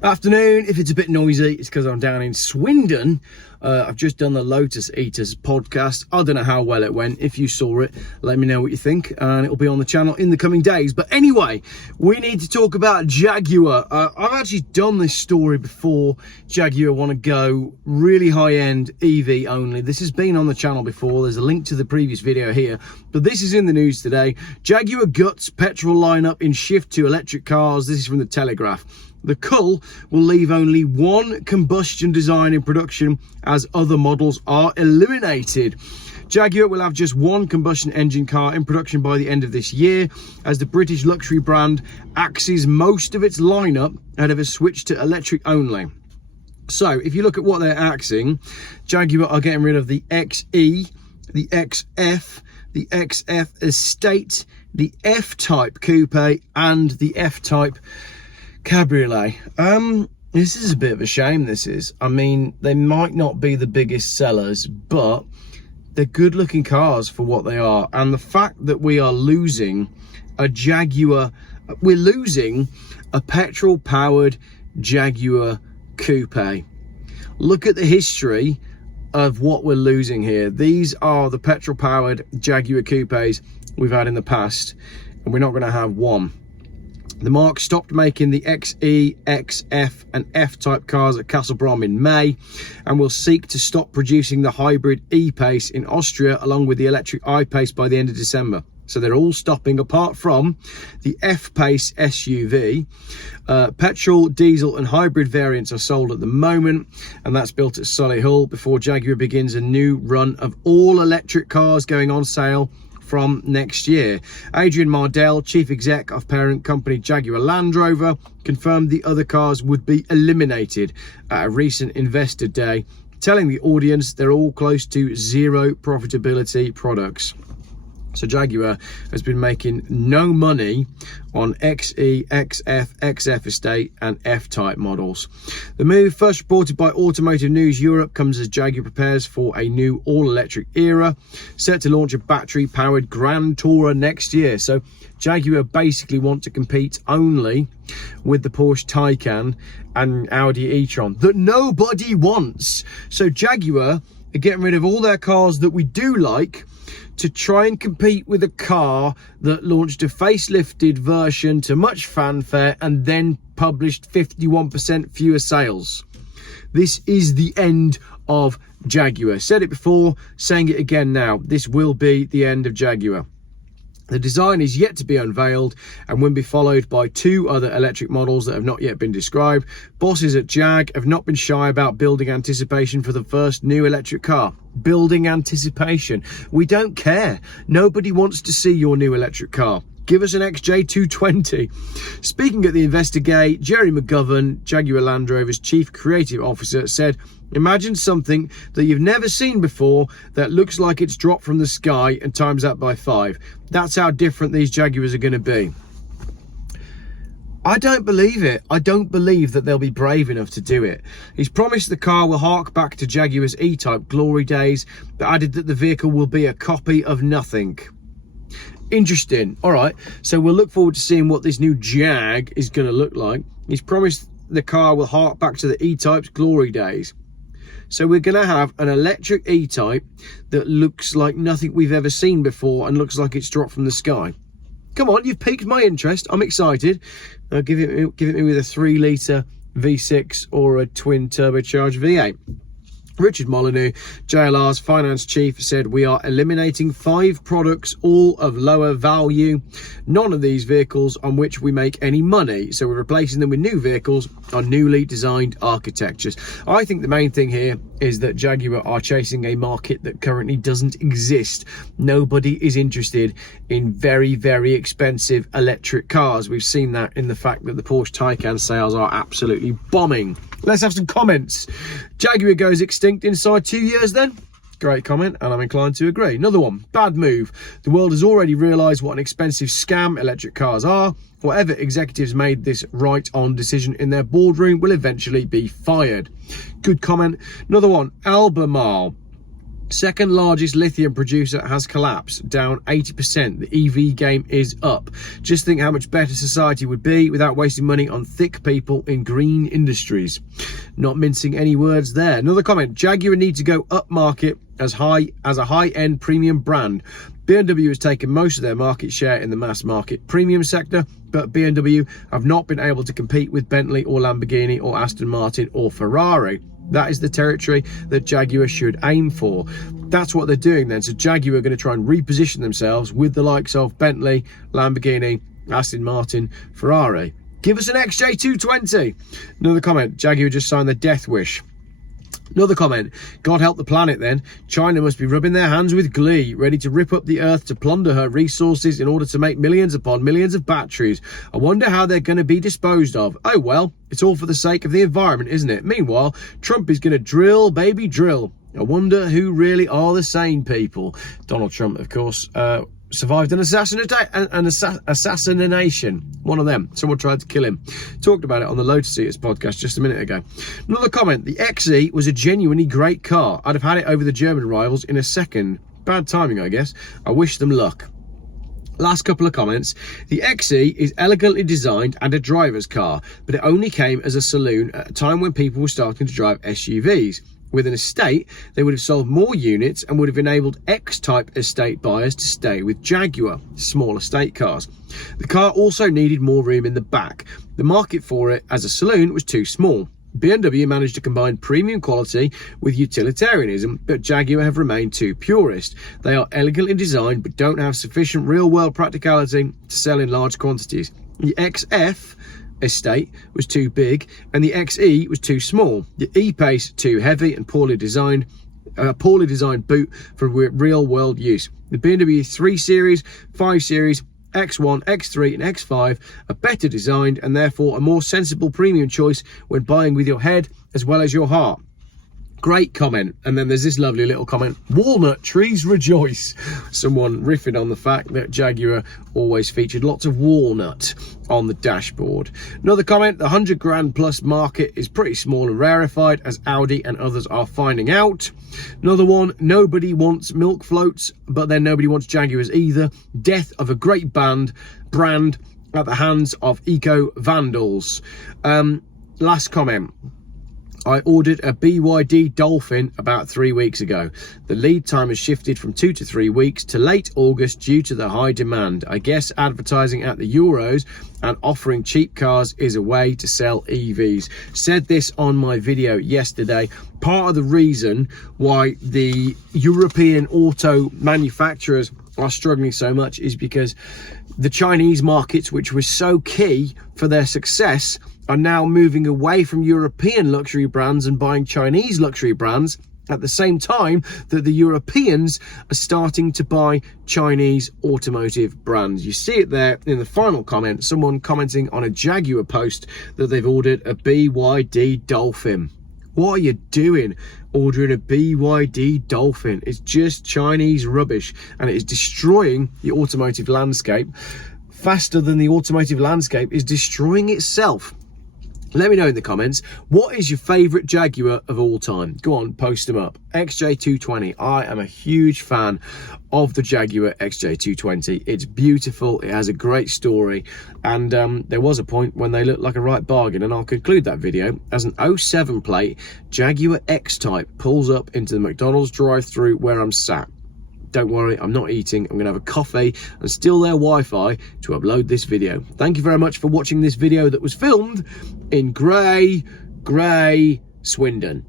Afternoon. If it's a bit noisy, it's because I'm down in Swindon. I've just done the Lotus Eaters podcast. I don't know how well it went. If you saw it, let me know what you think, and it'll be on the channel in the coming days. But anyway, we need to talk about Jaguar. I've actually done this story before. Jaguar want to go really high-end EV only. This has been on the channel before. There's a link to the previous video here, but this is in the news today. Jaguar guts petrol lineup in shift to electric cars. This is from the Telegraph. The cull will leave only one combustion design in production as other models are eliminated. Jaguar will have just one combustion engine car in production by the end of this year, as the British luxury brand axes most of its lineup ahead of a switch to electric only. So if you look at what they're axing, Jaguar are getting rid of the XE, the XF, the XF Estate, the F-Type Coupe and the F-Type Cabriolet. This is a bit of a shame, this is. I mean, they might not be the biggest sellers, but they're good looking cars for what they are. And the fact that we are losing a Jaguar, we're losing a petrol powered Jaguar Coupe. Look at the history of what we're losing here. These are the petrol powered Jaguar Coupes we've had in the past, and we're not going to have one. The marque stopped making the XE, XF and F-Type cars at Castlebrom in May, and will seek to stop producing the hybrid E-Pace in Austria along with the electric I-Pace by the end of December. So they're all stopping, apart from the F-Pace SUV. Petrol, diesel and hybrid variants are sold at the moment, and that's built at Solihull before Jaguar begins a new run of all electric cars going on sale from next year. Adrian Mardell, chief exec of parent company Jaguar Land Rover, confirmed the other cars would be eliminated at a recent investor day, telling the audience they're all close to zero profitability products. So Jaguar has been making no money on XE, XF, XF Estate and F-Type models. The move, first reported by Automotive News Europe, comes as Jaguar prepares for a new all-electric era, set to launch a battery-powered Grand Tourer next year. So Jaguar basically want to compete only with the Porsche Taycan and Audi e-tron that nobody wants. So Jaguar are getting rid of all their cars that we do like to try and compete with a car that launched a facelifted version to much fanfare and then published 51% fewer sales. This is the end of Jaguar. Said it before, saying it again now. This will be the end of Jaguar. The design is yet to be unveiled and will be followed by two other electric models that have not yet been described. Bosses at Jag have not been shy about building anticipation for the first new electric car. Building anticipation. We don't care. Nobody wants to see your new electric car. Give us an XJ220. Speaking at the Investor Gate, Jerry McGovern, Jaguar Land Rover's chief creative officer, said, "Imagine something that you've never seen before that looks like it's dropped from the sky and times that by 5. That's how different these Jaguars are going to be." I don't believe it. I don't believe that they'll be brave enough to do it. He's promised the car will hark back to Jaguar's E-Type glory days, but added that the vehicle will be a copy of nothing. Interesting. All right, so we'll look forward to seeing what this new Jag is going to look like. He's promised the car will hark back to the E-Type's glory days. So we're going to have an electric E-Type that looks like nothing we've ever seen before and looks like it's dropped from the sky. Come on, you've piqued my interest. I'm excited. Give it me with a 3-litre V6 or a twin turbocharged V8. Richard Molyneux, JLR's finance chief, said, "We are eliminating 5 products, all of lower value. None of these vehicles on which we make any money. So we're replacing them with new vehicles on newly designed architectures." I think the main thing here is that Jaguar are chasing a market that currently doesn't exist. Nobody is interested in very, very expensive electric cars. We've seen that in the fact that the Porsche Taycan sales are absolutely bombing. Let's have some comments. Jaguar goes extinct inside 2 years then? Great comment, and I'm inclined to agree. Another one, bad move. The world has already realised what an expensive scam electric cars are. Whatever executives made this right-on decision in their boardroom will eventually be fired. Good comment. Another one, Albemarle. Second largest lithium producer has collapsed, down 80%. The EV game is up. Just think how much better society would be without wasting money on thick people in green industries. Not mincing any words there. Another comment, Jaguar need to go up market as a high-end premium brand. BMW has taken most of their market share in the mass market premium sector, but BMW have not been able to compete with Bentley or Lamborghini or Aston Martin or Ferrari. That is the territory that Jaguar should aim for. That's what they're doing then. So Jaguar are going to try and reposition themselves with the likes of Bentley, Lamborghini, Aston Martin, Ferrari. Give us an XJ220. Another comment, Jaguar just signed their death wish. Another comment, God help the planet then. China must be rubbing their hands with glee, ready to rip up the earth to plunder her resources in order to make millions upon millions of batteries. I wonder how they're going to be disposed of. Oh well, it's all for the sake of the environment, isn't it? Meanwhile, Trump is going to drill, baby, drill. I wonder who really are the sane people. Donald Trump, of course, survived an assassination. One of them. Someone tried to kill him. Talked about it on the Lotus Eaters podcast just a minute ago. Another comment. The XE was a genuinely great car. I'd have had it over the German rivals in a second. Bad timing, I guess. I wish them luck. Last couple of comments. The XE is elegantly designed and a driver's car, but it only came as a saloon at a time when people were starting to drive SUVs. With an estate, they would have sold more units and would have enabled X-type estate buyers to stay with Jaguar, small estate cars. The car also needed more room in the back. The market for it as a saloon was too small. BMW managed to combine premium quality with utilitarianism, but Jaguar have remained too purist. They are elegantly designed but don't have sufficient real-world practicality to sell in large quantities. The XF estate was too big and the XE was too small. The E-Pace too heavy and poorly designed boot for real world use. The BMW 3 Series, 5 Series, X1, X3 and X5 are better designed and therefore a more sensible premium choice when buying with your head as well as your heart. Great comment. And then there's this lovely little comment, walnut trees rejoice. Someone riffing on the fact that Jaguar always featured lots of walnut on the dashboard. Another comment, the 100 grand plus market is pretty small and rarefied, as Audi and others are finding out. Another one, nobody wants milk floats, but then nobody wants Jaguars either. Death of a great brand at the hands of eco vandals. Last comment. I ordered a BYD Dolphin about 3 weeks ago. The lead time has shifted from 2 to 3 weeks to late August due to the high demand. I guess advertising at the Euros and offering cheap cars is a way to sell EVs. Said this on my video yesterday. Part of the reason why the European auto manufacturers are struggling so much is because the Chinese markets, which were so key for their success, are now moving away from European luxury brands and buying Chinese luxury brands at the same time that the Europeans are starting to buy Chinese automotive brands. You see it there in the final comment, someone commenting on a Jaguar post that they've ordered a BYD Dolphin. What are you doing ordering a BYD Dolphin? It's just Chinese rubbish and it is destroying the automotive landscape faster than the automotive landscape is destroying itself. Let me know in the comments, what is your favourite Jaguar of all time? Go on, post them up. XJ220. I am a huge fan of the Jaguar XJ220. It's beautiful, it has a great story, and there was a point when they looked like a right bargain, and I'll conclude that video as an 07 plate Jaguar EType pulls up into the McDonald's drive-thru where I'm sat. Don't worry, I'm not eating. I'm going to have a coffee and steal their Wi-Fi to upload this video. Thank you very much for watching this video that was filmed in grey Swindon.